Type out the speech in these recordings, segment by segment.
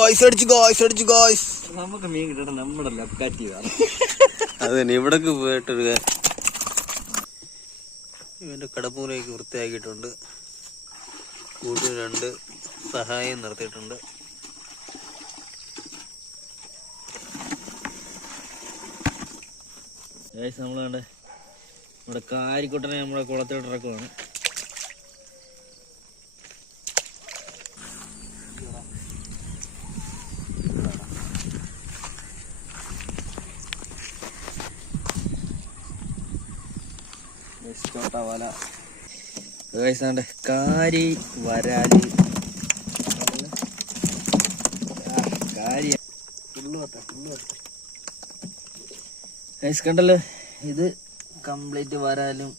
ഗോയ്സ് അടിച്ചു ഗോയ്സ് അടിച്ചു ഗോയ്സ് നമുക്ക് മീൻ കിട്ടണം നമ്മുടെ ലക്കാറ്റി അതെ തന്നെ ഇവിടേക്ക് പോയിട്ടൊരു ഇവന്റെ കടപ്പൂരയൊക്കെ വൃത്തിയാക്കിയിട്ടുണ്ട്. കൂട്ടിൽ രണ്ട് സഹായം നിർത്തിയിട്ടുണ്ട്. നമ്മൾ കണ്ടേ നമ്മുടെ കാരിക്കുട്ടനെ നമ്മുടെ കുളത്തിലോട്ട് ഇറക്കുവാണ് വല കണ്ട് കാരി വരാൽ. കാരി ഗൈസ് കണ്ടല്ലോ ഇത് കംപ്ലീറ്റ് വരാലും.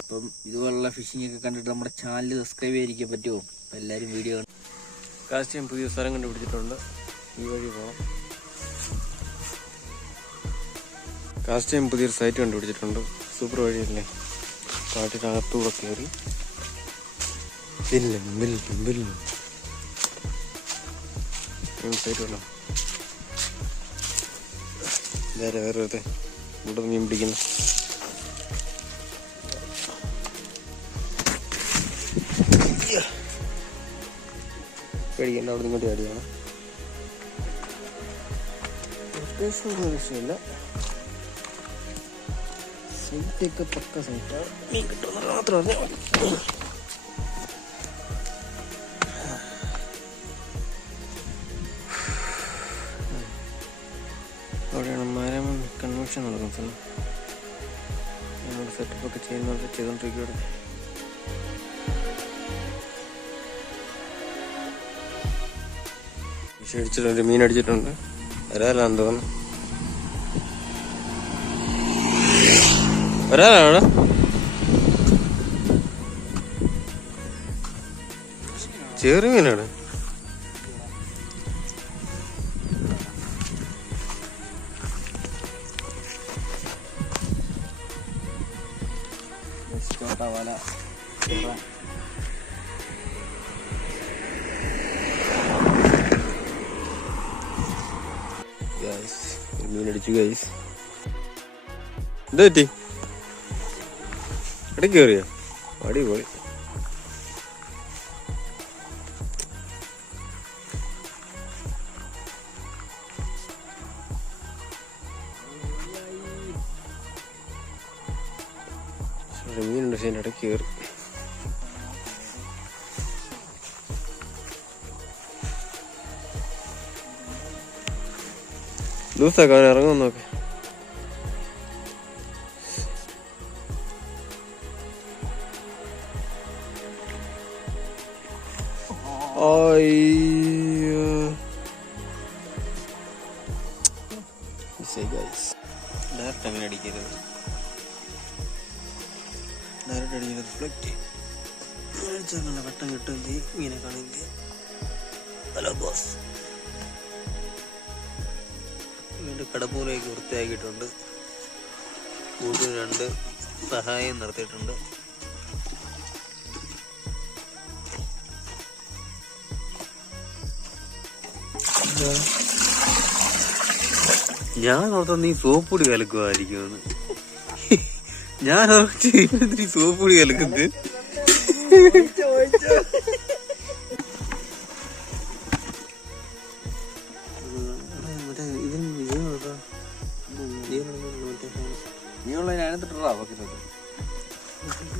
അപ്പം ഇതുപോലുള്ള ഫിഷിംഗ് ഒക്കെ കണ്ടിട്ട് നമ്മുടെ ചാനൽ സബ്സ്ക്രൈബ് ചെയ്തിരിക്കാൻ പറ്റുമോ? എല്ലാവരും വീഡിയോ ഞാൻ പുതിയ സ്ഥലം കണ്ടുപിടിച്ചിട്ടുണ്ട്. ഈ വഴി പോകണം ടൈം പുതിയൊരു സൈറ്റ് കണ്ടുപിടിച്ചിട്ടുണ്ട്. സൂപ്പർ വഴിയല്ലേ? കാട്ടിനകത്തൂടെ കയറി സൈറ്റ് വേണം വേറെ വേറെ വേറെ ഇവിടെ മീൻ പിടിക്കുന്നു. പേടിക്കണ്ട അവിടെ ചാടിയാണ് പ്രത്യേകിച്ച് ഒന്നും സൈറ്റൊക്കെ പക്ക സൈറ്റാണ് മീൻ കിട്ടുമെന്ന് മാത്രം അറിഞ്ഞു അവിടെയാണ് കൺവെൻഷൻ നടക്കും സ്ഥലം സെറ്റപ്പൊക്കെ ചെയ്യുന്നവർക്ക് ചെയ്തുകൊണ്ടിരിക്കുകയാണ് ഫിഷ് അടിച്ചിട്ടുണ്ട് മീൻ അടിച്ചിട്ടുണ്ട് വരാലാന്ന് തോന്നുന്നു വരാലാണ് ചെറിയ മീനാണ്. മീനടിച്ചു ഗൈസ് എന്താ പറ്റി? ഇടയ്ക്ക് കയറിയോ അടിപൊളി. മീനുണ്ട് പക്ഷേ അതിന്റെ ഇടയ്ക്ക് കയറി ലൂസാക്കാൻ ഡയറക്റ്റ് അങ്ങനെ അടിക്കരുത്. ഡയറക്റ്റ് അടിക്കരുത്. റിഫ്ലക്റ്റ് അടിച്ചാൽ വെട്ടം ചെയ്യും ഇങ്ങനെ ചെയ്യും ഹലോ ബോസ് വീണ്ടും കടപ്പൂരയൊക്കെ വൃത്തിയാക്കിയിട്ടുണ്ട്. കൂട്ടിൽ രണ്ട് സഹായം നിർത്തിയിട്ടുണ്ട് ഞാൻ ഓർത്ത നീ സോപ്പ് പൊടി കലക്കുമായിരിക്കുമെന്ന് ഞാൻ ഓർത്ത് നീ സോപ്പ് പൊടി കലക്കുന്നത്.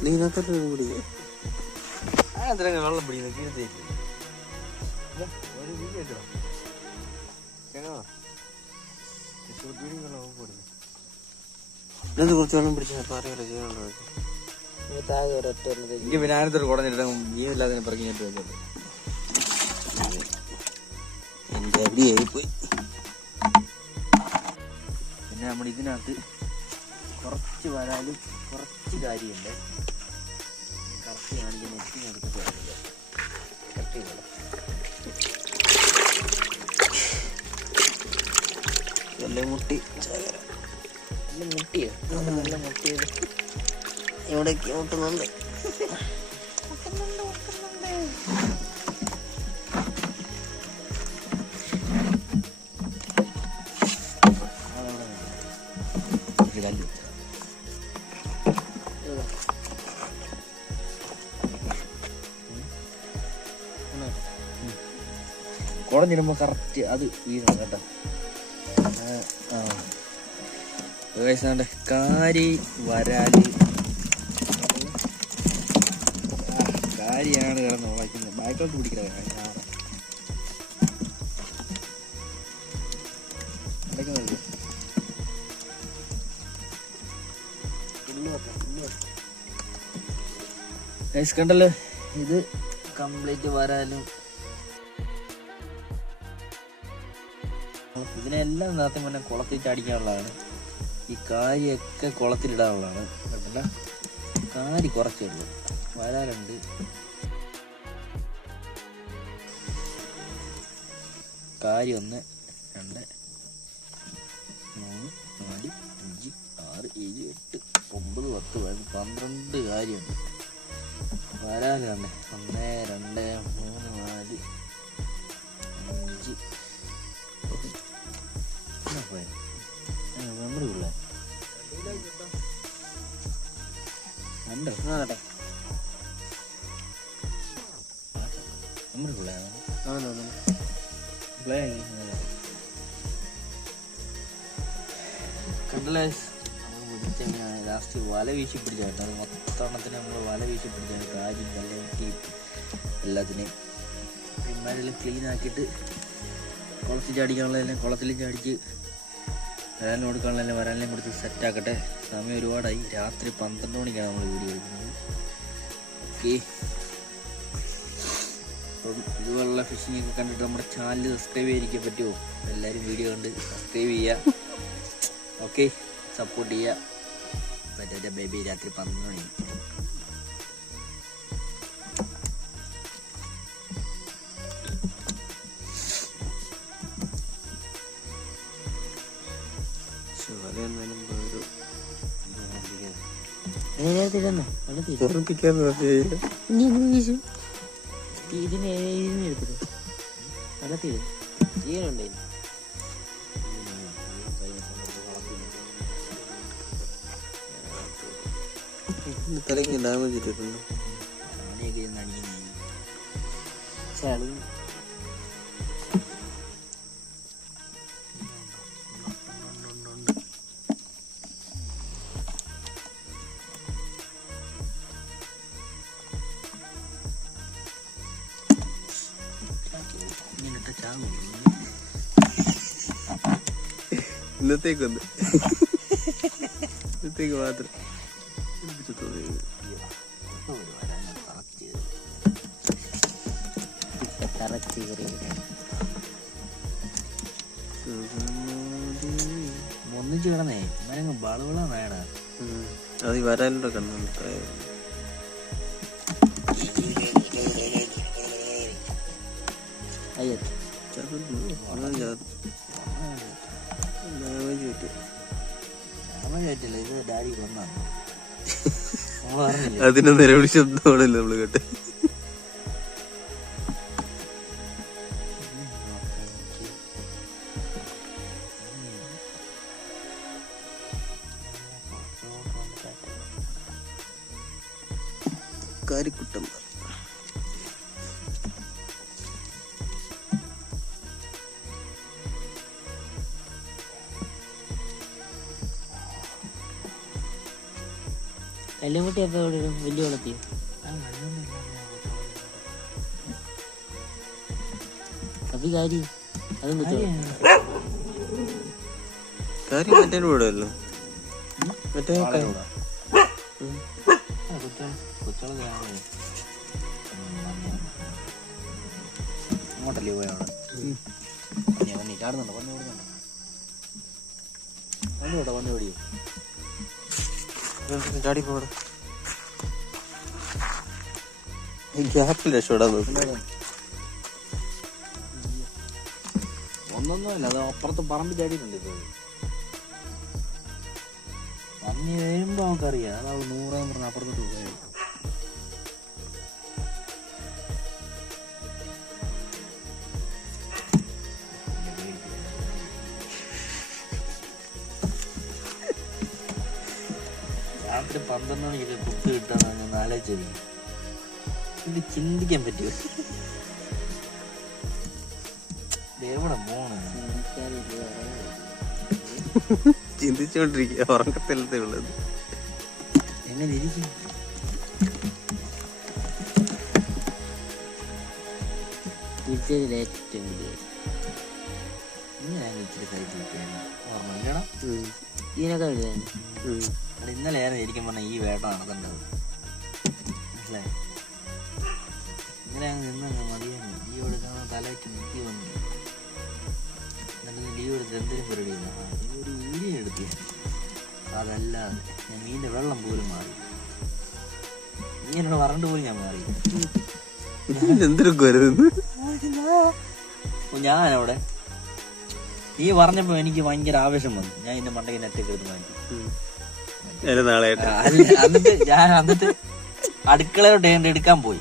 നീ ഇതിനകത്തോട്ട് കൂടി ആ എന്തിനാ വെള്ളം പിടിക്കുന്നത്? കീഴത്തേക്ക്. ഒരു വീഡിയോ എടുക്കണം ഇതിനകത്ത് കുറച്ച് വെള്ളം പിടിച്ചാൽ അറിയാലോ ചെയ്യാനുള്ളത് എനിക്ക് പിന്നെ കുടഞ്ഞിട്ട് പിറക്കി ഞാൻ വെച്ചത് എന്റെ അടിയായി പോയി പിന്നെ നമ്മൾ ഇതിനകത്ത് കുറച്ച് വരാലും കുറച്ച് കാര്യമുണ്ട്. കറക്റ്റ് കാണിക്കുന്ന നെറ്റിന് എടുത്തിട്ട് വരില്ല കറക്റ്റ് ചെയ്തോളാം. നല്ല മുട്ടി ചാകര നല്ല മുട്ടിയോ നല്ല മുട്ടിയത് ഇവിടേക്ക് മുട്ടുന്നുണ്ട് കുടഞ്ഞിടുമ്പോൾ കറക്റ്റ് അത് വീഴണം കേട്ടോ വയസ്സാണ്ട് കാരി വരാലി കാരിയാണ് കിടന്ന് ഉളയ്ക്കുന്നത് ബാക്കിലോട്ട് പിടിക്കണ കണ്ടല്ലോ? ഇത് കംപ്ലീറ്റ് വരാലും ഇതിനെല്ലാം നേരത്തെ മുന്നേ കുളത്തിൽ ചാടിക്കാനുള്ളതാണ്. ഈ കാരിയൊക്കെ കുളത്തിലിടാനുള്ളതാണ് കേട്ടില്ല? കാരി കുറച്ചേ ഉള്ളൂ. വരാറുണ്ട് കാരി ഒന്ന് രണ്ട് മൂന്ന് നാല് അഞ്ച് ആറ് ഏഴ് എട്ട് ഒമ്പത് പത്ത് പതിനൊന്ന് പന്ത്രണ്ട് കാര്യമുണ്ട്. വരാലുണ്ട് ഒന്ന് രണ്ട് മൂന്ന് നാല് അഞ്ച് ഉണ്ട് ആണോ ലാസ്റ്റ് വല വീശി പിടിച്ചായിരുന്നു അത് മൊത്തണ്ണത്തിന് നമ്മൾ വല വീശി പിടിച്ചാണ് കാര്യം കല്ലി എല്ലാത്തിനെയും. ഇമാരെല്ലാം ക്ലീൻ ആക്കിയിട്ട് കുളത്തിൽ ചാടിക്കാനുള്ളതെല്ലാം കുളത്തിൽ ചാടിച്ച് വരാൻ കൊടുക്കാനുള്ള വരാനെല്ലാം കൊടുത്ത് സെറ്റാക്കട്ടെ സമയം ഒരുപാടായി. രാത്രി പന്ത്രണ്ട് മണിക്കാണ് നമ്മൾ വീഡിയോ എടുക്കുന്നത്. ഓക്കെ അപ്പം ഇതുപോലുള്ള ഫിഷിംഗ് ഒക്കെ കണ്ടിട്ട് നമ്മുടെ ചാനൽ സബ്സ്ക്രൈബ് ചെയ്തിരിക്കാൻ പറ്റുമോ? എല്ലാവരും വീഡിയോ കണ്ട് സബ്സ്ക്രൈബ് ചെയ്യുക ഓക്കെ സപ്പോർട്ട് ചെയ്യുക മറ്റേ ബേബി രാത്രി പന്ത്രണ്ട് മണി. ഓർമ്മിപ്പിക്കാൻ നോക്കിയില്ല ഇതിന് ഇതിന് എടുത്തിട്ട് വെള്ളത്തിൽ ജീവനുണ്ടേ തലയ്ക്ക് ഡാമേജ് ഇട്ടിട്ടുണ്ട് ആനയൊക്കെ ഇന്നത്തേക്കൊന്ന് ഇന്നത്തേക്ക് മാത്രം. ഒന്നിച്ച് കിടന്നേ ഇന്നലെ ബളുവിള വേണ. അത് വരാനുള്ള കണ്ണു അയ്യോ ഡാമേജ് കേട്ടില്ല ഇത് ഡാഡി കൊന്നാണ്. അതിനെ നിലവിളി ശബ്ദമാണല്ലോ നമ്മൾ കേട്ടെ. കല്ലുംകുട്ടി അപ്പൊ എവിടെ ഇടും വലിയ കുളത്തി അപ്പൊ കാര്യം അതും കുത്തോ കാരി മറ്റേ. അങ്ങോട്ടല്ലേ പോയ അവിടെ? പന്നി ചാടുന്നുണ്ടോ? പന്നി ഓടുന്നുണ്ടോ? പന്നി ഓടാ ഓടിയോ. ചാടി പോടാ ഗ്യാപ്പിൽ രക്ഷപ്പെടാൻ നോക്കുന്നു ഒന്നൊന്നുമല്ല അത് അപ്പുറത്ത് പറമ്പ് ചാടിയിട്ടുണ്ട് ഇപ്പോൾ അങ്ങനെ വരുമ്പോ നമുക്കറിയാം അതാവ് നൂറെന്ന് പറഞ്ഞ അപ്പുറത്തോട്ട് പോയത്. രാത്രി പന്ത്രണ്ട് മണിക്കൊക്കെ കുത്ത് കിട്ടാന്ന് ഞാൻ ആലോചിച്ചത് ഇത് ചിന്തിക്കാൻ പറ്റുമോ? എവിടെ പോണേ ചിന്തിച്ചുകൊണ്ടിരിക്കുക ഉറക്കത്തിലത്തെ ഉള്ളത്. എങ്ങനെ ഇരിക്കും? പിടിച്ചതിൽ ഏറ്റവും വലിയ. ഞാൻ ഇച്ചിരി സൈറ്റിൽ ഓർമ്മ ഇല്ലടാ ഇതിനൊക്കെ വലുതാണ്. എടാ, ഇന്നലെ ആയിരുന്നു ശരിക്കും പറഞ്ഞാൽ ഈ വേട്ട നടക്കേണ്ടത് മനസ്സിലായി? ഇന്നലെ അങ്ങ് നിന്ന് മതിയാണ് ലീവ് എടുക്കുന്ന തലയ്ക്ക് മുക്കി വന്നു. എന്നിട്ട് ലീവ് എടുത്ത് എന്തെങ്കിലും പരിപാടി ഒരു വീഡിയോ എടുത്തു. അതല്ലാതെ ഞാൻ മീന്റെ വെള്ളം പോലും മാറി. നീ എന്നോട് പറഞ്ഞിട്ട് പോലും ഞാൻ മാറി. ഞാനവിടെ. നീ പറഞ്ഞപ്പോ എനിക്ക് ഭയങ്കര ആവേശം വന്നു. ഞാൻ ഇന്ന് മണ്ടയ്ക്ക് നെറ്റൊക്കെ എടുത്ത് അതിന് നാളെ ഞാൻ എന്നിട്ട് അടുക്കളയോട്ട് ഞാൻ എടുക്കാൻ പോയി.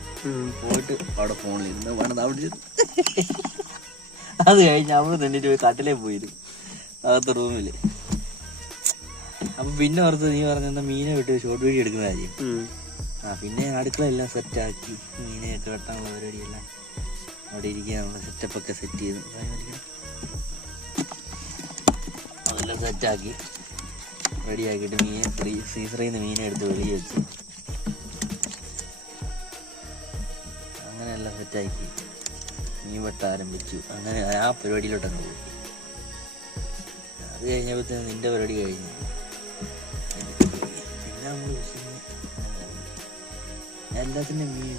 പോയിട്ട് അവിടെ ഫോണിൽ ഇരുന്ന് വേണം അവിടെ അത് കഴിഞ്ഞ് അവിടെ നിന്നിട്ട് പോയി കട്ടിലേ പോയിരുന്നു. അകത്ത് റൂമിൽ. അപ്പൊ പിന്നെ ഓർത്ത് നീ പറഞ്ഞ മീനെ വിട്ട് ഷോർട്ട് വീഡിയോ എടുക്കുന്ന കാര്യം. ആ പിന്നെ അടുക്കള എല്ലാം സെറ്റ് ആക്കി. മീനെയൊക്കെ വെട്ടാനുള്ള പരിപാടിയെല്ലാം അവിടെ ഇരിക്കാനുള്ള സെറ്റപ്പ് ഒക്കെ സെറ്റ് ചെയ്തു. അതെല്ലാം സെറ്റാക്കി റെഡിയാക്കിയിട്ട് മീൻ ഫ്രീ ഫ്രീസറിൽ നിന്ന് മീനെടുത്ത് വെളിയിൽ വെച്ച്. അങ്ങനെയെല്ലാം സെറ്റാക്കി. മീൻ വെട്ട ആരംഭിച്ചു. അങ്ങനെ ആ പരിപാടിയിലോട്ടങ്ങ് പോയി. അത് കഴിഞ്ഞപ്പോൾ നിന്റെ പരിപാടി കഴിഞ്ഞു. പിന്നെ നമ്മൾ എല്ലാത്തിന്റെ മീൻ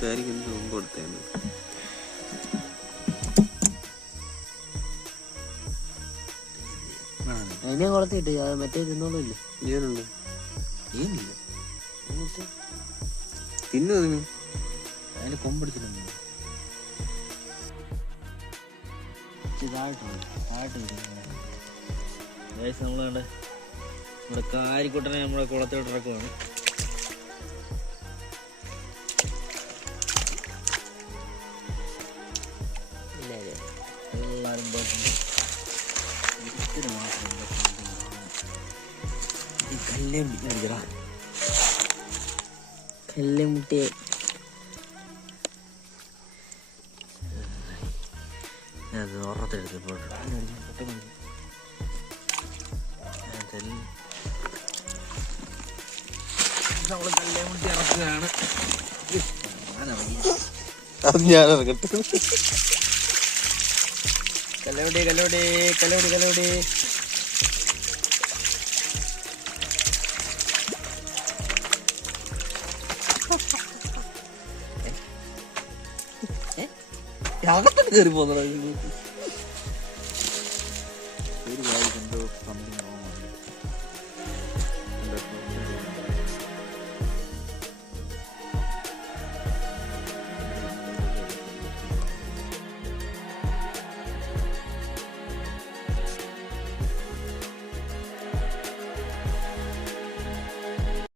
പേരിക്ക് എന്ത് മുമ്പ് കൊടുത്തേന്ന്? അതിനെ കൊളത്തിട്ട് മറ്റേ തിന്നോളില്ല ജീവനുണ്ട് ഏനില്ല തിന്നു അത് മീൻ അതിന് കൊമ്പെടുത്തില്ല ഇതായിട്ടുണ്ട് താഴോട്ട് നമ്മൾ കണ്ട്? നമ്മുടെ കാരിക്കുട്ടനെ നമ്മുടെ കുളത്തിലോട്ട് ഇറക്കുവാണ്. പോയിട്ടുണ്ട് ഇത്തിരി മാത്രം ഈ കല്ലേ പിടിക്കണ കല്ലുമുട്ടിയെ അത് ഓർമ്മത്തെടുത്ത് പോയിട്ടുണ്ട് നമ്മൾ കല്ലേ മുട്ടി ഇറക്കുകയാണ് അത് ഞാൻ ഇറങ്ങട്ടെ. കല്ലോടി കലോടി കലോടി കലോടി അകത്തോട്ട് കയറി പോന്നോ